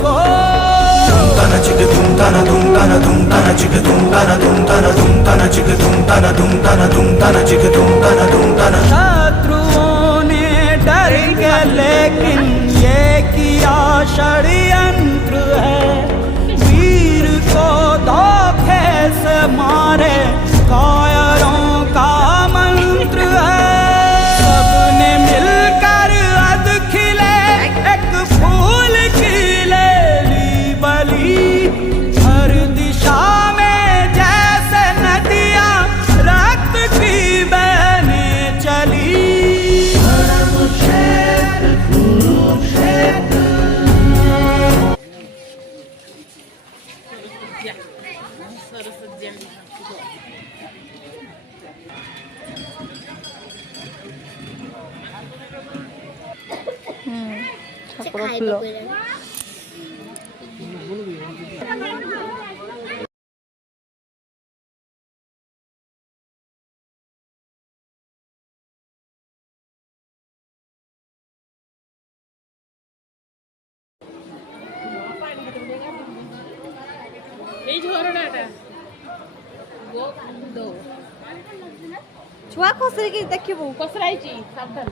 को। तना चिक तुम तना तुम तना तुम तना चिक तुम तना तुम तना तुम तना चिक तुम तना तुम तना तुम तना चिक तुम तना तुम तना। शत्रुओं ने डर के लेकिन ये किया षड्यंत्र है, वीर को धोखे से मारे कायरों का मंत्र है। सबने मिलकर अध खिले एक फूल की ले ली बलि, हर दिशा में जैसे नदियां रक्त की बहने चली। ঠাকুর ফুল এই ঝরনাটা দো ଛୁଆ ଖସରେ କି ଦେଖିବୁ କସରାଇଛି ସାବଧାନ।